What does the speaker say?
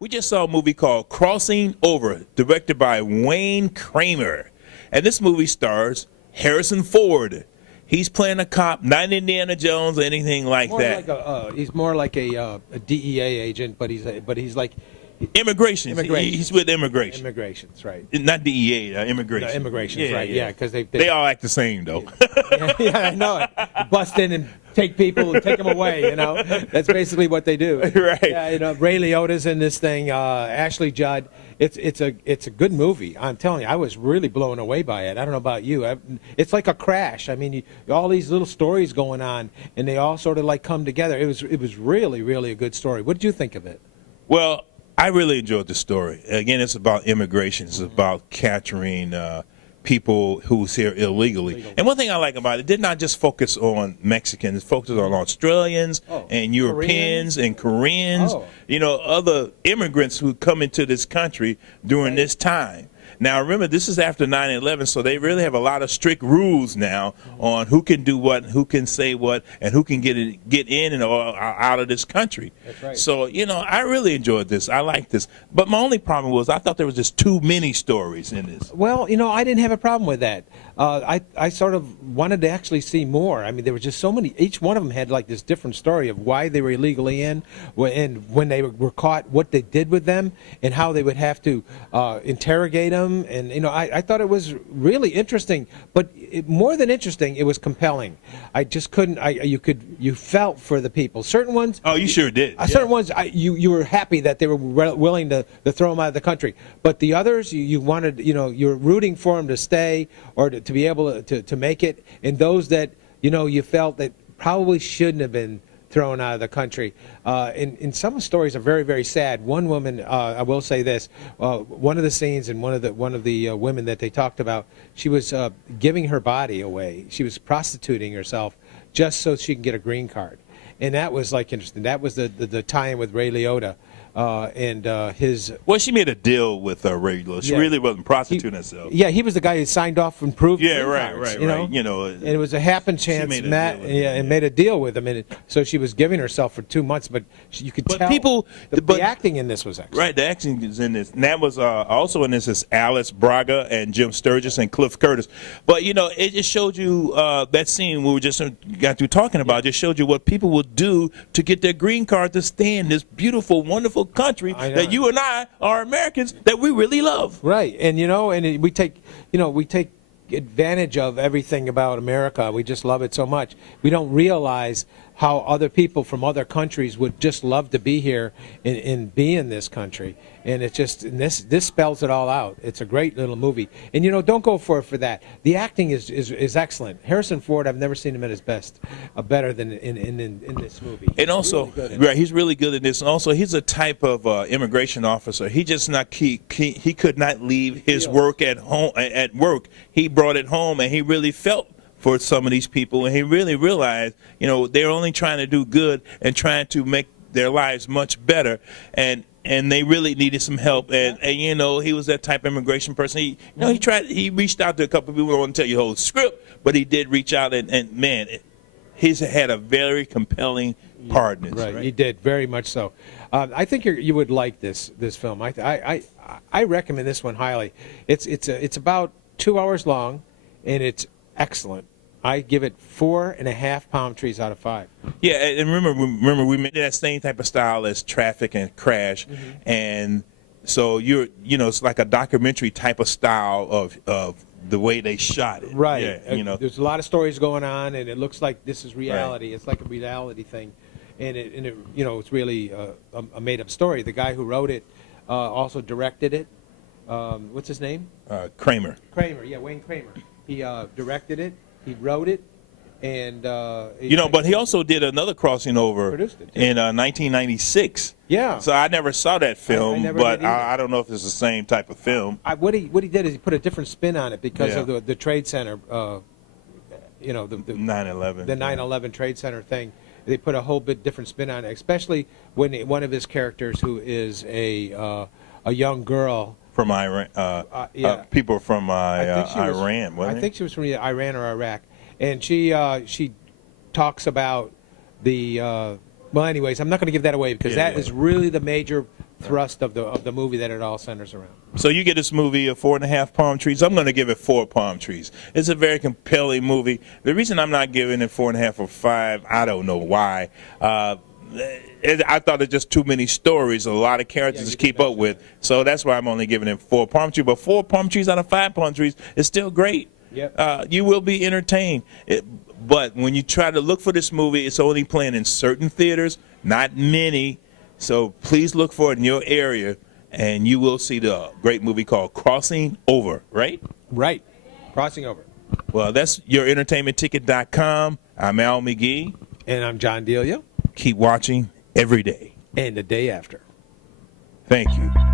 We just saw a movie called Crossing Over, directed by Wayne Kramer. And this movie stars Harrison Ford. He's playing a cop, not Indiana Jones or anything like More that. like he's more like a DEA agent, but he's like Immigration. He's with immigration. immigrations, right? Not DEA, immigration. No, immigrations, right? Yeah, because they all act the same, though. yeah, I know it. Bust in and take people and take them away. You know, that's basically what they do. Right. Yeah, you know, Ray Liotta's in this thing. Ashley Judd. It's a good movie. I'm telling you, I was really blown away by it. I don't know about you. It's like a crash. I mean, all these little stories going on, and they all sort of like come together. It was really, really a good story. What did you think of it? Well, I really enjoyed the story. Again, it's about immigration. It's about capturing people who's here illegally. And one thing I like about it did not just focus on Mexicans. It focused on Australians and Europeans and Koreans, you know, other immigrants who come into this country during this time. Now, remember, this is after 9/11, so they really have a lot of strict rules now on who can do what, who can say what, and who can get in and out of this country. That's right. So, you know, I really enjoyed this. I liked this. But my only problem was I thought there was just too many stories in this. Well, you know, I didn't have a problem with that. I sort of wanted to actually see more. I mean, there were just so many. Each one of them had like this different story of why they were illegally in, and when they were caught, what they did with them, and how they would have to interrogate them. And you know, I thought it was really interesting, but more than interesting, it was compelling. I just couldn't. You felt for the people. Certain ones. Oh, you sure did. Certain ones, you were happy that they were willing to throw them out of the country. But the others, you wanted, you know, you were rooting for them to stay or to be able to make it. And those that, you know, you felt that probably shouldn't have been thrown out of the country. And some stories are very, very sad. One woman, I will say this, one of the scenes and one of the women that they talked about, she was giving her body away. She was prostituting herself just so she can get a green card. And that was like interesting. That was the tie-in with Ray Liotta and his. Well, she made a deal with Ray Liotta. She really wasn't prostituting herself. Yeah, he was the guy who signed off and proved. Yeah, right. You know, and it was a happen chance. And made a deal with him, and so she was giving herself for 2 months. But you could tell the acting in this was excellent. Right, the acting is in this. And that was also in this is Alice Braga and Jim Sturgis and Cliff Curtis. But you know, it just showed you that scene we were just got through talking about. Just showed you what people would do to get their green card to stay in this beautiful, wonderful country that you and I are Americans that we really love. Right, and you know, and we take advantage of everything about America. We just love it so much. We don't realize how other people from other countries would just love to be here and be in this country. And it's just, and this spells it all out. It's a great little movie. And you know, don't go for that. The acting is excellent. Harrison Ford, I've never seen him at his best, better than in this movie. And also, he's really good in this. And also, he's a type of immigration officer. He just he could not leave his work at home. At work, he brought it home, and he really felt for some of these people, and he really realized, you know, they're only trying to do good and trying to make their lives much better, and they really needed some help, and you know, he was that type of immigration person. He reached out to a couple of people. I don't want to tell you the whole script, but he did reach out, and man, he's had a very compelling part in this. Right, he did very much so. I think you would like this film. I recommend this one highly. It's about 2 hours long, and it's excellent. I give it 4.5 palm trees out of 5. Yeah, and remember we made that same type of style as Traffic and Crash, and so it's like a documentary type of style of the way they shot it. Right. Yeah, you know, there's a lot of stories going on, and it looks like this is reality. Right. It's like a reality thing, and it you know, it's really a made-up story. The guy who wrote it also directed it. What's his name? Kramer. Kramer, yeah, Wayne Kramer. He directed it, he wrote it, and but he also did another crossing over in 1996. Yeah. So I never saw that film, but I don't know if it's the same type of film. What he did is he put a different spin on it because of the Trade Center, the 9/11. The 9/11 Trade Center thing. They put a whole bit different spin on it, especially when one of his characters, who is a young girl. From Iran, people from Iran. I think she was from Iran or Iraq, and she talks about the. Well, anyways, I'm not going to give that away because that is really the major thrust of the movie that it all centers around. So you get this movie of 4.5 palm trees. I'm going to give it 4 palm trees. It's a very compelling movie. The reason I'm not giving it 4.5 or 5, I don't know why. I thought it's just too many stories, a lot of characters to keep up with. So that's why I'm only giving it 4 palm trees. But 4 palm trees out of 5 palm trees is still great. Yep. You will be entertained. But when you try to look for this movie, it's only playing in certain theaters, not many. So please look for it in your area, and you will see the great movie called Crossing Over, right? Right. Crossing Over. Well, that's yourentertainmentticket.com. I'm Al McGee. And I'm John Delia. Keep watching every day. And the day after. Thank you.